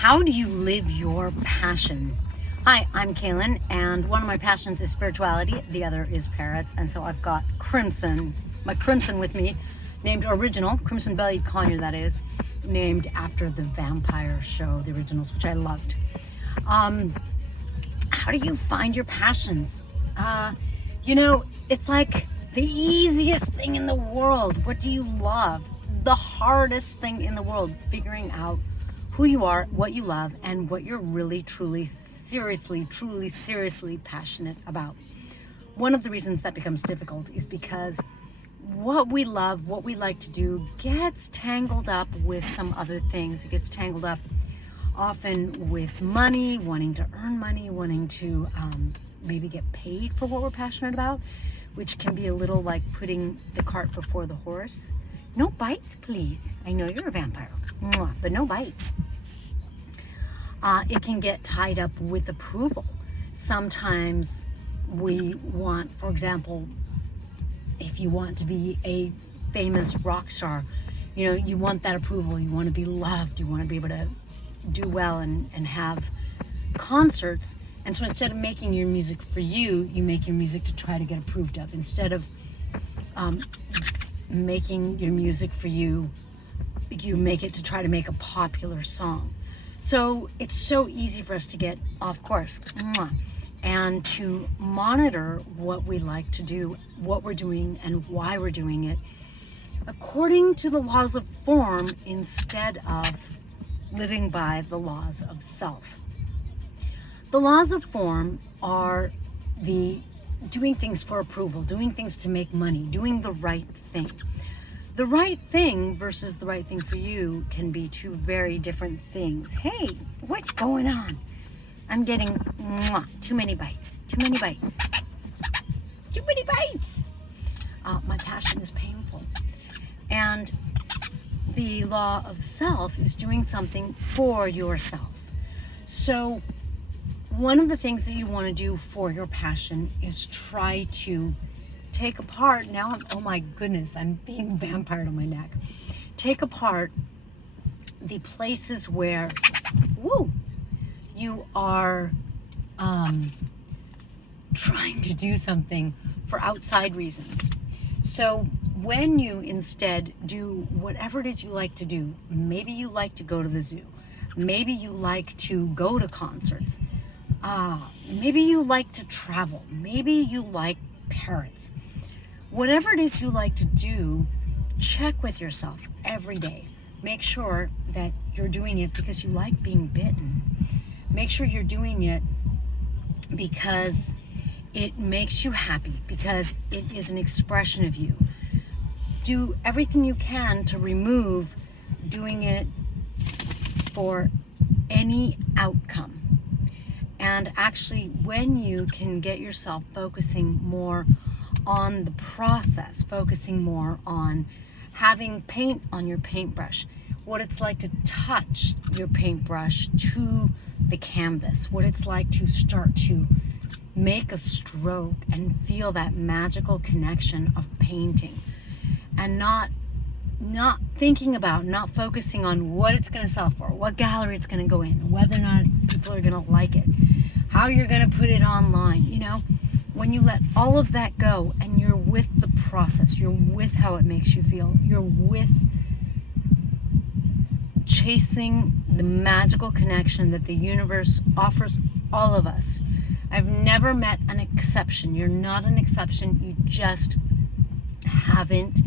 How do you live your passion? Hi, I'm Kaylin, and one of my passions is spirituality, the other is parrots, and so I've got Crimson, my Crimson with me, named Original, Crimson-bellied conure that is, named after the vampire show, the originals, which I loved. How do you find your passions? It's like the easiest thing in the world. What do you love? The hardest thing in the world, figuring out who you are, what you love, and what you're really, truly, seriously passionate about. One of the reasons that becomes difficult is because what we love, what we like to do, gets tangled up with some other things. It gets tangled up often with money, wanting to earn money, wanting to maybe get paid for what we're passionate about, which can be a little like putting the cart before the horse. No bites, please. I know you're a vampire, but no bites. It can get tied up with approval. Sometimes we want, for example, if you want to be a famous rock star, you want that approval, you want to be loved, you want to be able to do well and have concerts. And so instead of making your music for you, you make your music to try to get approved of. Instead of making your music for you, you make it to try to make a popular song. So it's so easy for us to get off course and to monitor what we like to do, what we're doing, and why we're doing it according to the laws of form instead of living by the laws of self. The laws of form are the doing things for approval, doing things to make money, doing the right thing. The right thing versus the right thing for you can be two very different things. Hey, what's going on? I'm getting too many bites. My passion is painful. And the law of self is doing something for yourself. So one of the things that you want to do for your passion is try to take apart, oh my goodness, I'm being vampired on my neck. Take apart the places where, you are trying to do something for outside reasons. So when you instead do whatever it is you like to do, maybe you like to go to the zoo, maybe you like to go to concerts, maybe you like to travel, maybe you like parrots. Whatever it is you like to do, check with yourself every day. Make sure that you're doing it because you like being bitten. Make sure you're doing it because it makes you happy, because it is an expression of you. Do everything you can to remove doing it for any outcome. And actually, when you can get yourself focusing more on the process, focusing more on having paint on your paintbrush, what it's like to touch your paintbrush to the canvas, what it's like to start to make a stroke and feel that magical connection of painting, and not thinking about, not focusing on what it's going to sell for, what gallery it's going to go in, whether or not people are going to like it, how you're going to put it online. When you let all of that go and you're with the process, you're with how it makes you feel, you're with chasing the magical connection that the universe offers all of us. I've never met an exception. You're not an exception. You just haven't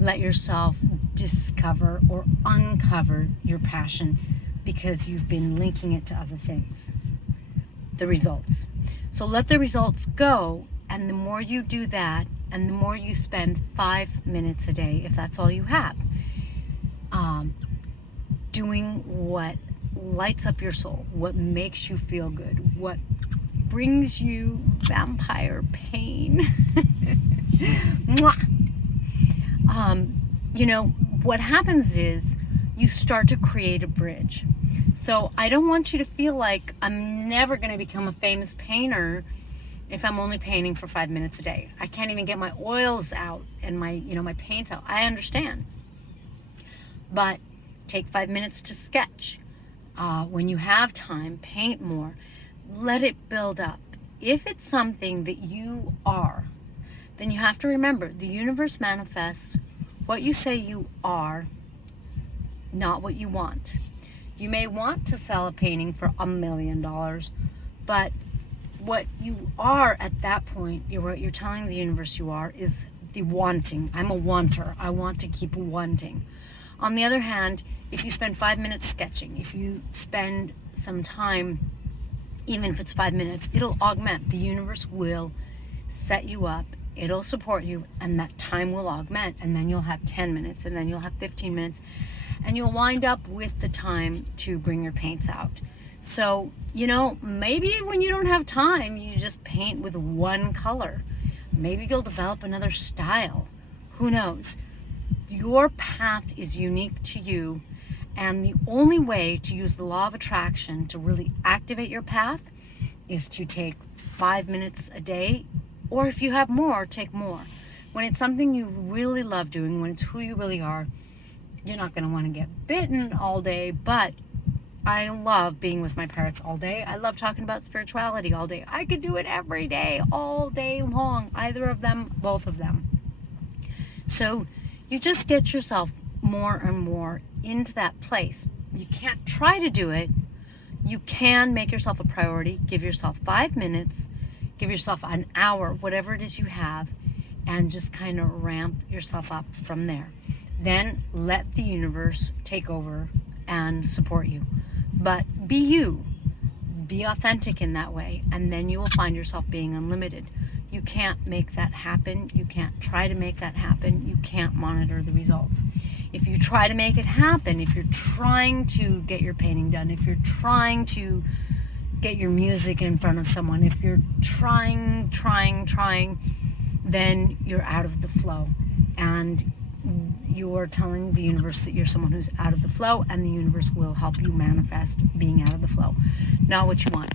let yourself discover or uncover your passion because you've been linking it to other things. The results. So let the results go, and the more you do that, and the more you spend 5 minutes a day, if that's all you have, doing what lights up your soul, what makes you feel good, what brings you vampire pain. What happens is you start to create a bridge. So I don't want you to feel like I'm never going to become a famous painter if I'm only painting for 5 minutes a day. I can't even get my oils out and my paints out. I understand. But take 5 minutes to sketch. When you have time, paint more. Let it build up. If it's something that you are, then you have to remember the universe manifests what you say you are, not what you want. You may want to sell a painting for $1 million, but what you are at that point, what you're telling the universe you are, is the wanting. I'm a wanter. I want to keep wanting. On the other hand, if you spend 5 minutes sketching, if you spend some time, even if it's 5 minutes, it'll augment. The universe will set you up. It'll support you, and that time will augment, and then you'll have 10 minutes, and then you'll have 15 minutes, and you'll wind up with the time to bring your paints out. So, maybe when you don't have time, you just paint with one color. Maybe you'll develop another style. Who knows? Your path is unique to you, and the only way to use the law of attraction to really activate your path is to take 5 minutes a day, or if you have more, take more. When it's something you really love doing, when it's who you really are, you're not going to want to get bitten all day, but I love being with my parrots all day. I love talking about spirituality all day. I could do it every day, all day long, either of them, both of them. So you just get yourself more and more into that place. You can't try to do it. You can make yourself a priority. Give yourself 5 minutes, give yourself an hour, whatever it is you have, and just kind of ramp yourself up from there. Then let the universe take over and support you. But be you. Be authentic in that way, and then you will find yourself being unlimited. You can't make that happen. You can't try to make that happen. You can't monitor the results. If you try to make it happen, if you're trying to get your painting done, if you're trying to get your music in front of someone, if you're trying, then you're out of the flow. And you're telling the universe that you're someone who's out of the flow, and the universe will help you manifest being out of the flow, not what you want.